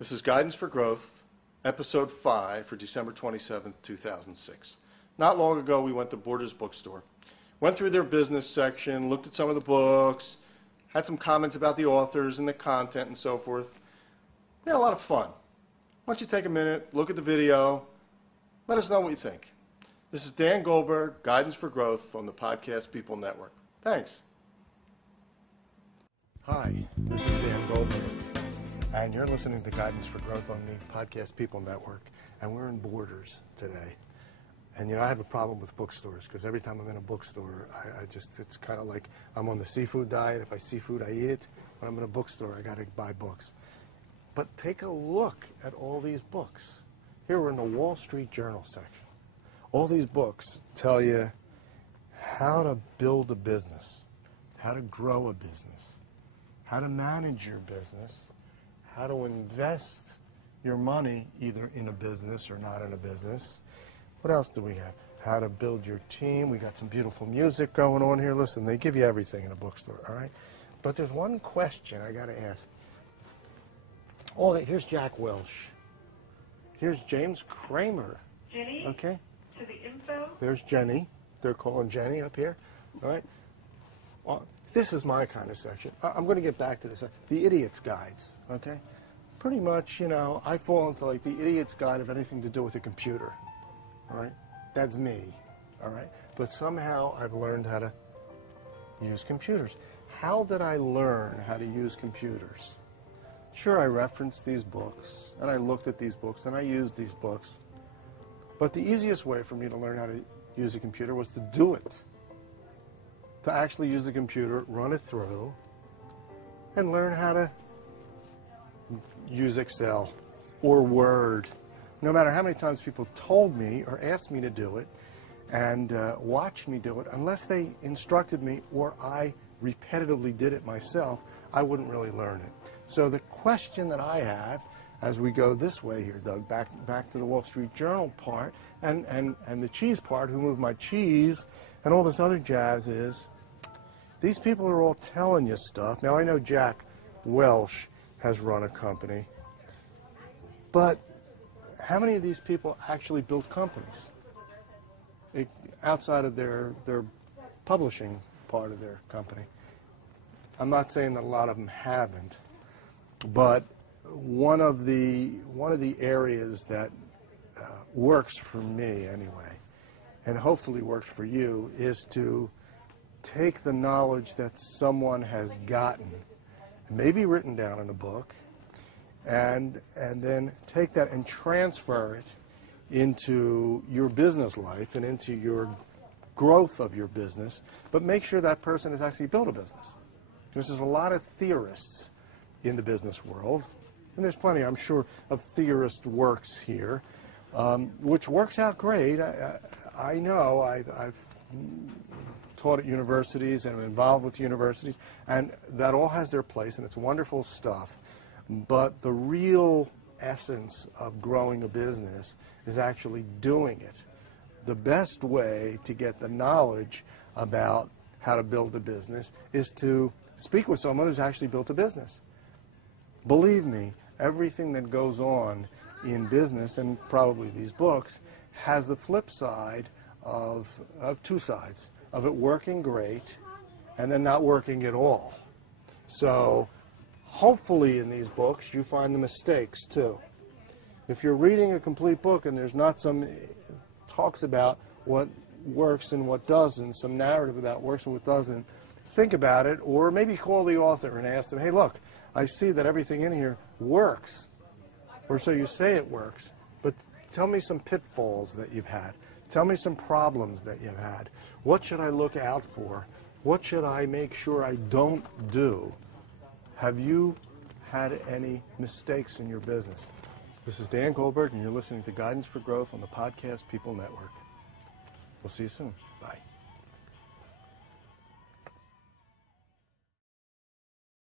This is Guidance for Growth, Episode 5 for December 27, 2006. Not long ago, we went to Borders bookstore, went through their business section, looked at some of the books, had some comments about the authors and the content and so forth. We had a lot of fun. Why don't you take a minute, look at the video, let us know what you think. This is Dan Goldberg, Guidance for Growth on the Podcast People Network. Thanks. Hi, this is Dan Goldberg, and you're listening to Guidance for Growth on the Podcast People Network, and we're in Borders today. And I have a problem with bookstores, because every time I'm in a bookstore, it's kind of like I'm on the seafood diet. If I see food, I eat it. When I'm in a bookstore, I got to buy books. But take a look at all these books. Here we're in the Wall Street Journal section. All these books tell you how to build a business, how to grow a business, how to manage your business, how to invest your money either in a business or not in a business. What else do we have? How to build your team. We got some beautiful music going on here. Listen, they give you everything in a bookstore, all right? But there's one question I got to ask. Oh, here's Jack Welch. Here's James Kramer. Jenny? Okay. To the info? There's Jenny. They're calling Jenny up here, all right? Well, this is my kind of section. I'm going to get back to this. The Idiot's Guides, okay? Pretty much, I fall into like the Idiot's Guide of anything to do with a computer, all right? That's me, all right? But somehow I've learned how to use computers. How did I learn how to use computers? Sure, I referenced these books, and I looked at these books, and I used these books. But the easiest way for me to learn how to use a computer was to do it. To actually use the computer, run it through, and learn how to use Excel or Word. No matter how many times people told me or asked me to do it and watched me do it, unless they instructed me or I repetitively did it myself, I wouldn't really learn it. So the question that I have as we go this way here, Doug, back to the Wall Street Journal part and the cheese part, who moved my cheese, and all this other jazz is, these people are all telling you stuff. Now, I know Jack Welch has run a company, but how many of these people actually built companies outside of their publishing part of their company? I'm not saying that a lot of them haven't, but one of the areas that works for me anyway, and hopefully works for you, is to take the knowledge that someone has gotten, maybe written down in a book, and then take that and transfer it into your business life and into your growth of your business, but make sure that person has actually built a business. Because there's a lot of theorists in the business world, and there's plenty, I'm sure, of theorist works here, which works out great. I know I've taught at universities and I'm involved with universities, and that all has their place, and it's wonderful stuff. But the real essence of growing a business is actually doing it. The best way to get the knowledge about how to build a business is to speak with someone who's actually built a business. Believe me, everything that goes on in business, and probably these books, has the flip side of two sides, of it working great and then not working at all. So hopefully in these books you find the mistakes too. If you're reading a complete book and there's not some talks about what works and what doesn't, some narrative about what works and what doesn't, think about it, or maybe call the author and ask them, hey, look, I see that everything in here works, or so you say it works, but tell me some pitfalls that you've had. Tell me some problems that you've had. What should I look out for? What should I make sure I don't do? Have you had any mistakes in your business? This is Dan Goldberg, and you're listening to Guidance for Growth on the Podcast People Network. We'll see you soon. Bye.